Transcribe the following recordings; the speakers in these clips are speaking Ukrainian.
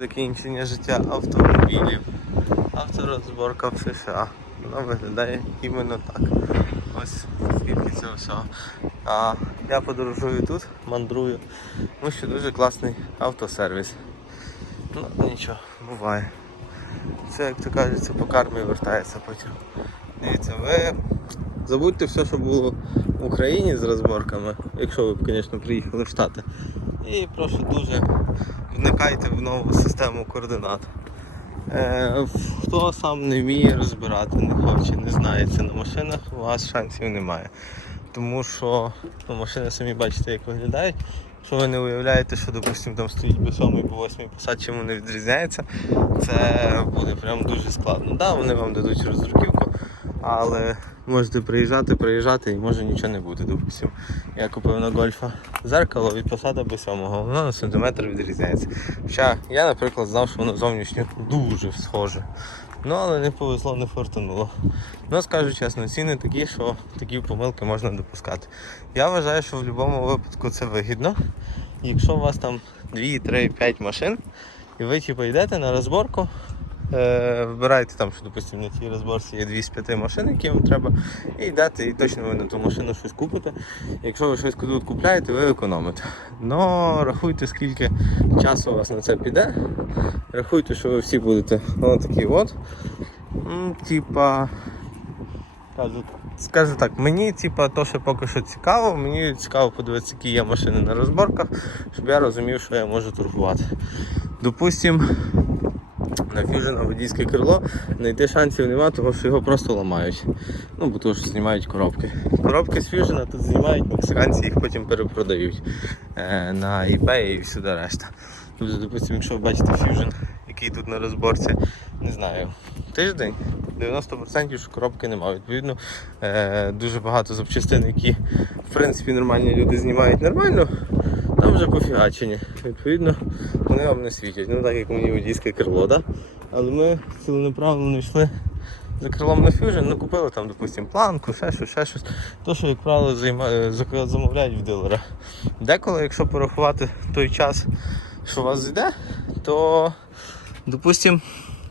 Закінчення життя автомобілів. Авторозборка в США. Воно виглядає іменно так. Ось скільки цього всього. А я подорожую тут, мандрую. Тому що дуже класний автосервіс. Ну нічого, буває. Це, як то кажеться, по кармі вертається потім. Дивіться, ви забудьте все, що було в Україні з розборками, якщо ви, звісно, приїхали в Штати. І прошу дуже вникайте в нову систему координат. Е, хто сам не вміє розбирати, не хоче, не знається на машинах, у вас шансів немає. Тому що ну, машини самі бачите, як виглядають. Якщо ви не уявляєте, що, допустимо, там стоїть B7 і B8 посад, чим вони відрізняються, це буде прям дуже складно. Да, вони вам дадуть роздруківку, але можете приїжджати, приїжджати і може нічого не буде. Допустим, я купив на гольфа зеркало від посада B7, воно на сантиметр відрізняється. Хоча я, наприклад, знав, що воно зовнішньо дуже схоже. Ну, але не повезло, не фортануло. Ну, скажу чесно, ціни такі, що такі помилки можна допускати. Я вважаю, що в будь-якому випадку це вигідно. Якщо у вас там 2, 3, 5 машин, і ви типу, йдете на розборку, е, вибираєте там, що, допустимо, на тій розборці є 2 з 5 машин, які вам треба, і йдете, і точно ви на ту машину щось купите. Якщо ви щось тут купляєте, ви економите. Но рахуйте, скільки часу у вас на це піде. Рахуйте, що ви всі будете отакі от. Типа. Скажу так, мені типа, то, що поки що цікаво, мені цікаво подивитися, які є машини на розборках, щоб я розумів, що я можу торгувати. Допустим, на Fusion водійське крило знайти шансів немає, тому що його просто ламають. Ну, бо тому що знімають коробки. Коробки з Fusion тут знімають мексиканці, їх потім перепродають е, на eBay і всюди решта. Тобто, допустим, якщо ви бачите Fusion, який тут на розборці, не знаю, тиждень, 90% що коробки немає. Відповідно, е, дуже багато запчастин, які в принципі нормальні люди знімають нормально, вже пофігачені. Відповідно, вони вам не світять. Ну так як мені водійське крило, да? але ми ціленаправленно йшли за крилом на Fusion, ну купили там, допустим, планку, ще щось, ще щось. То, що, як правило, займа... замовляють в дилера. Деколи, якщо порахувати той час, що у вас йде, то, допустим,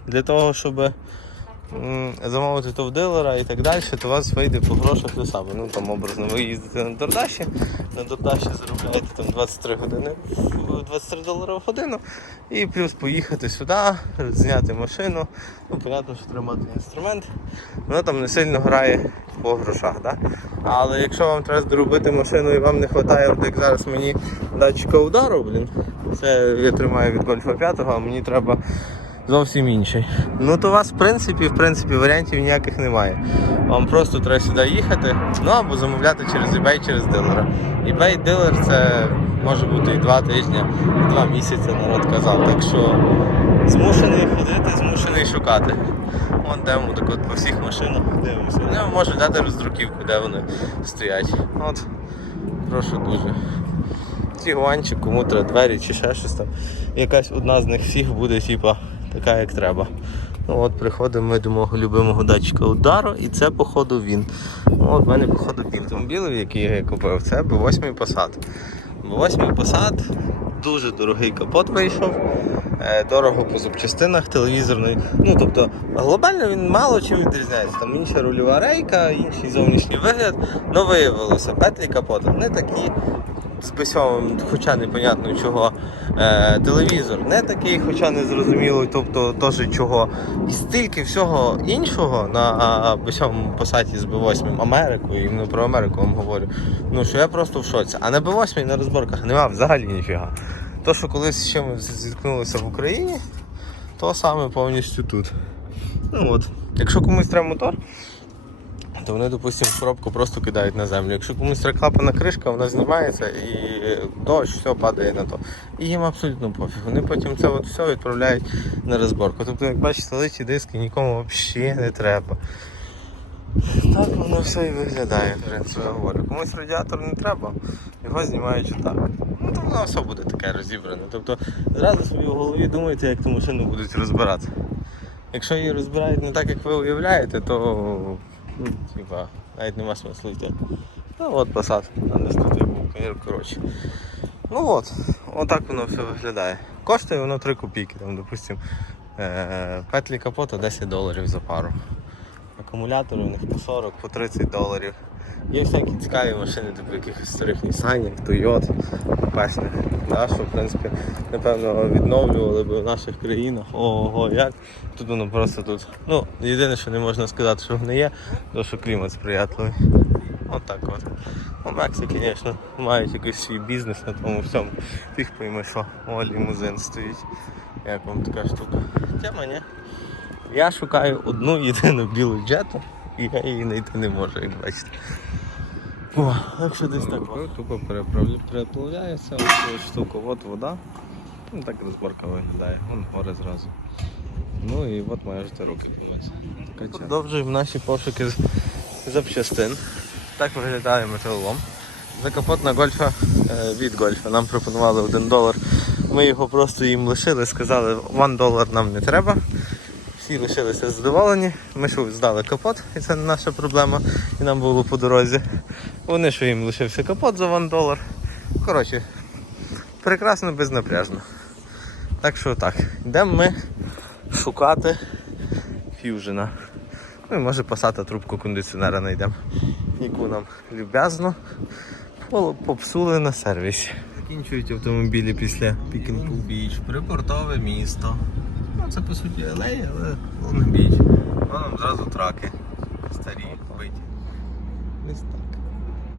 для того, щоб замовити то в дилера і так далі, то вас вийде по грошах те саме. Ну там образно ви їздите на Дордаші, на Дордаші заробляєте там 23 години, 23 долари в годину, і плюс поїхати сюди, зняти машину. Ну, понятно, що треба мати інструмент. Воно там не сильно грає по грошах. Да? Але якщо вам треба доробити машину і вам не вистачає, як зараз мені датчика удару, блін, це я тримаю від гольфа 5, а мені треба зовсім інший. Ну то у вас в принципі, в принципі варіантів ніяких немає. Вам просто треба сюди їхати, ну або замовляти через eBay, через дилера. eBay дилер це може бути і два тижні, і два місяці народ казав. Так що змушений ходити, змушений шукати. Вон йдемо так от по всіх машинах, дивимося. Вони вам можуть дати роздруківку, де вони стоять. От, прошу дуже. Тігуанчик, кому треба двері чи ще щось там. Якась одна з них всіх буде, типа, така як треба. Ну от приходимо ми до мого любимого датчика удару, і це походу він. Ну, от в мене походу автомобілів, який я купив, це B8 Passat. B8 Passat, дуже дорогий капот вийшов, е, дорого по запчастинах телевізорний. Ну тобто глобально він мало чим відрізняється. Там інша рульова рейка, інший зовнішній вигляд. Ну виявилося, петлі капота не такі з бесьовим, хоча непонятно чого. Е, телевізор не такий, хоча не зрозуміло, тобто теж чого. І стільки всього іншого на бесьовому посаді з Б8 Америку, іменно про Америку вам говорю. Ну що я просто в шоці. А на Б8 на розборках нема взагалі ніфіга. То, що колись з чимось зіткнулося в Україні, то саме повністю тут. Ну от. Якщо комусь треба мотор, то вони, допустимо, коробку просто кидають на землю. Якщо комусь треба клапана кришка, вона знімається і дощ, все падає на то. І їм абсолютно пофіг. Вони потім це от все відправляють на розборку. Тобто, як бачите, литі диски нікому взагалі не треба. Так воно все і виглядає, в принципі, я говорю. Комусь радіатор не треба, його знімають отак. Ну то воно все буде таке розібране. Тобто зразу собі в голові думайте, як ту машину будуть розбирати. Якщо її розбирають не так, як ви уявляєте, то ну, типа, навіть нема смислу йти. Ну от посад, я був, коротше. Ну от, отак воно все виглядає. коштує воно 3 копійки, там, допустим, е, петлі капота 10 доларів за пару. Акумулятори у них по 40, по 30 доларів. Є всякі цікаві машини, типу якихось старих Нісанів, Toyota, песних. Да, що, в принципі, напевно, відновлювали б в наших країнах. Ого, як. Тут воно просто тут. Ну, єдине, що не можна сказати, що не є, то що клімат сприятливий. От так от. У Мексі, звісно, мають якийсь свій бізнес на тому всьому. Фіг пойми, що о, лімузин стоїть. Як вам така штука? Тема, ні? Я шукаю одну єдину білу джету, і я її знайти не можу, як бачите. О, якщо десь так тупо переплавляється ось штуку, от вода. Ну так розборка виглядає, вон гори зразу. Ну і от можете руки помити. Продовжуємо наші пошуки з- запчастин. Так виглядає металолом. За капот на гольфа е, від гольфа нам пропонували 1 долар. Ми його просто їм лишили, сказали, 1 долар нам не треба. Всі лишилися задоволені. Ми що здали капот, і це не наша проблема, і нам було по дорозі. Вони що їм лишився капот за 1 долар. Коротше, прекрасно, безнапряжно. Так що так, йдемо ми шукати ф'южена. Ну і може пасата трубку кондиціонера знайдемо, яку нам люб'язно попсули на сервісі. Закінчують автомобілі після Пікінпул Біч, припортове місто. Ну це по суті алея, але Лонг Біч. Воно зразу траки старі биті.